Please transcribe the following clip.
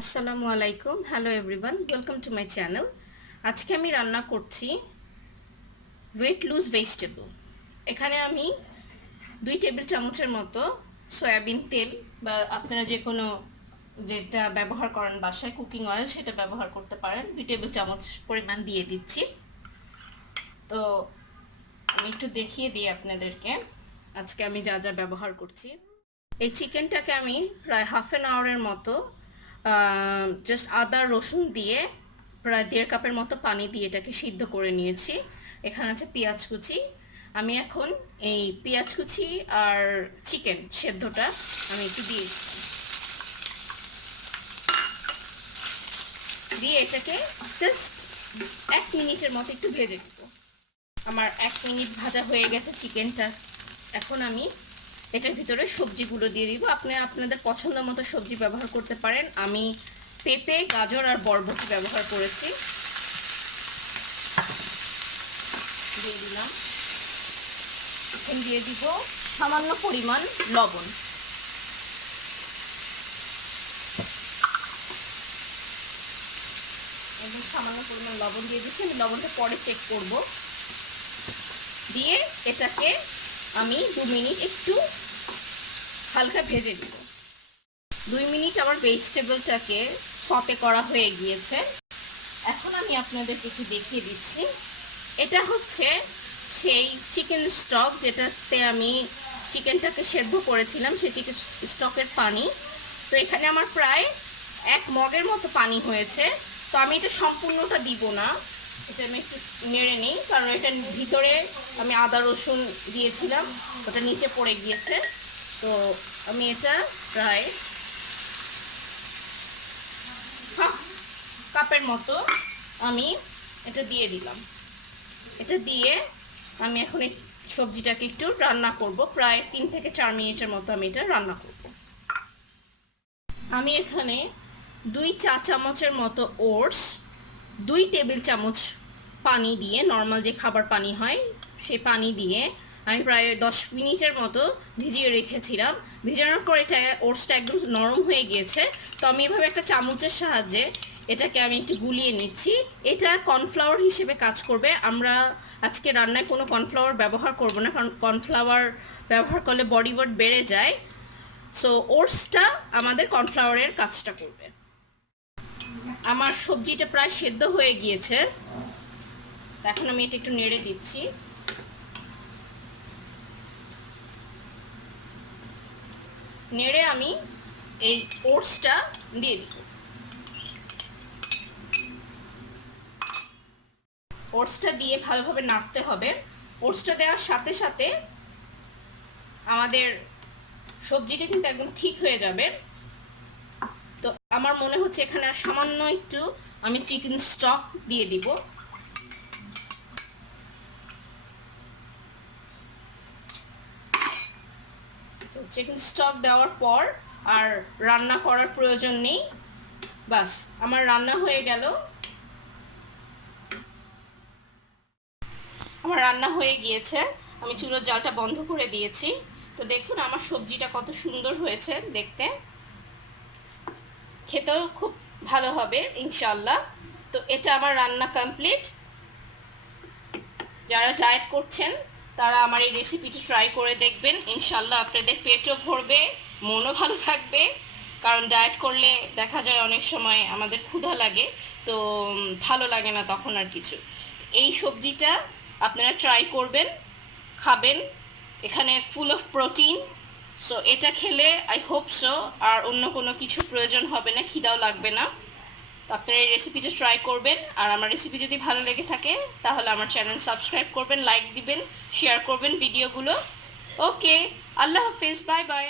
আসসালামু আলাইকুম, hello everyone, welcome to my channel. আজকে আমি রান্না করছি ওয়েট লুজ ভেজিটেবল। এখানে আমি 2 টেবিল চামচের মতো সয়াবিন তেল বা আপনারা যে কোনো যেটা ব্যবহার করেন বাসায় কুকিং অয়েল সেটা ব্যবহার করতে পারেন, 2 টেবিল চামচ পরিমাণ দিয়ে দিচ্ছি। তো আমি একটু দেখিয়ে দিই আপনাদেরকে আজকে আমি যা যা ব্যবহার করছি। এই চিকেনটাকে আমি প্রায় হাফ অ্যান আওয়ারের মতো জাস্ট আদা রসুন দিয়ে প্রায় 1.5 কাপের মতো পানি দিয়ে এটাকে সিদ্ধ করে নিয়েছি। এখানে আছে পেঁয়াজ কুচি। আমি এখন এই পেঁয়াজ কুচি আর চিকেন সেদ্ধটা আমি একটু দিয়ে এটাকে জাস্ট 1 মিনিটের মতো একটু ভেজে দেব। আমার 1 মিনিট ভাজা হয়ে গেছে চিকেনটা। এখন আমি এটার ভিতরে সবজিগুলো দিয়ে দিব। আপনি আপনাদের পছন্দ মতো সবজি ব্যবহার করতে পারেন। আমি পেঁপে, গাজর আর বরবটি ব্যবহার করেছি। দিয়ে দিলাম। এখন দিয়ে দিব সামান্য পরিমাণ লবণ। একদম সামান্য পরিমাণ লবণ দিয়ে দিচ্ছি। আমি লবণটা পরে চেক করব। দিয়ে এটাকে আমি 2 মিনিট একটু হালকা ভেজে দিব। 2 মিনিট আমার ভেজিটেবলটাকে সটে করা হয়ে গিয়েছে। এখন আমি আপনাদেরকে একটু দেখিয়ে দিচ্ছি। এটা হচ্ছে সেই চিকেন স্টক যেটাতে আমি চিকেনটাকে সেদ্ধ করেছিলাম, সেই চিকেন স্টকের পানি। তো এখানে আমার প্রায় 1 মগের মতো পানি হয়েছে। তো আমি এটা সম্পূর্ণটা দিব না, এটা আমি একটু নেড়ে নিই, কারণ এটার ভিতরে আমি আদা রসুন দিয়েছিলাম, ওটা নিচে পড়ে গিয়েছে। তো আমি এটা প্রায় হাফ কাপের মতো আমি এটা দিয়ে দিলাম। এটা দিয়ে আমি এখন এই সবজিটাকে একটু রান্না করব। প্রায় 3 থেকে 4 মিনিটের মতো আমি এটা রান্না করব। আমি এখানে 2 চা চামচের মতো ওটস, 2 টেবিল চামচ পানি দিয়ে, নর্মাল যে খাবার পানি হয় সেই পানি দিয়ে আমি প্রায় 10 মিনিটের মতো ভিজিয়ে রেখেছিলাম। ভিজানোর পর এটা ওটসটা একদম নরম হয়ে গিয়েছে। তো আমি এভাবে একটা চামচের সাহায্যে এটাকে আমি একটু গুলিয়ে নিচ্ছি। এটা কর্নফ্লাওয়ার হিসেবে কাজ করবে। আমরা আজকে রান্নায় কোনো কর্নফ্লাওয়ার ব্যবহার করব না, কারণ কর্নফ্লাওয়ার ব্যবহার করলে বডি ওয়েট বেড়ে যায়। সো ওটসটা আমাদের কর্নফ্লাওয়ারের কাজটা করবে। আমার সবজিটা প্রায় সেদ্ধ হয়ে গিয়েছে। এখন আমি এটা একটু নেড়ে দিচ্ছি। নেড়ে আমি এই ওটসটা দিয়ে দিব। ওটসটা দিয়ে ভালোভাবে নাড়তে হবে। ওটসটা দেওয়ার সাথে সাথে আমাদের সবজিটা কিন্তু একদম ঠিক হয়ে যাবে। তো আমার মনে হচ্ছে এখানে সামান্য একটু আমি চিকেন স্টক দিয়ে দিব। চিকেন স্টক দেওয়ার পর আর রান্না করার প্রয়োজন নেই। বাস আমার রান্না হয়ে গেল। আমার রান্না হয়ে গিয়েছে। আমি চুলোর জালটা বন্ধ করে দিয়েছি। তো দেখুন আমার সবজিটা কত সুন্দর হয়েছে দেখতে, খেতেও খুব ভালো হবে ইনশাল্লাহ। তো এটা আমার রান্না কমপ্লিট। যারা ডায়েট করছেন তারা আমার এই রেসিপিটি ট্রাই করে দেখবেন। ইনশাল্লাহ আপনাদের পেটও ভরবে, মনও ভালো থাকবে। কারণ ডায়েট করলে দেখা যায় অনেক সময় আমাদের ক্ষুধা লাগে, তো ভালো লাগে না তখন আর কিছু। এই সবজিটা আপনারা ট্রাই করবেন, খাবেন। এখানে ফুল অফ প্রোটিন। সো এটা খেলে আই হোপ সো আর অন্য কোনো কিছু প্রয়োজন হবে না, খিদাও লাগবে না। তো আপনারা এই রেসিপিটা ট্রাই করবেন। আর আমার রেসিপি যদি ভালো লেগে থাকে তাহলে আমার চ্যানেল সাবস্ক্রাইব করবেন, লাইক দিবেন, শেয়ার করবেন ভিডিওগুলো। ওকে, আল্লাহ হাফিজ, বাই বাই।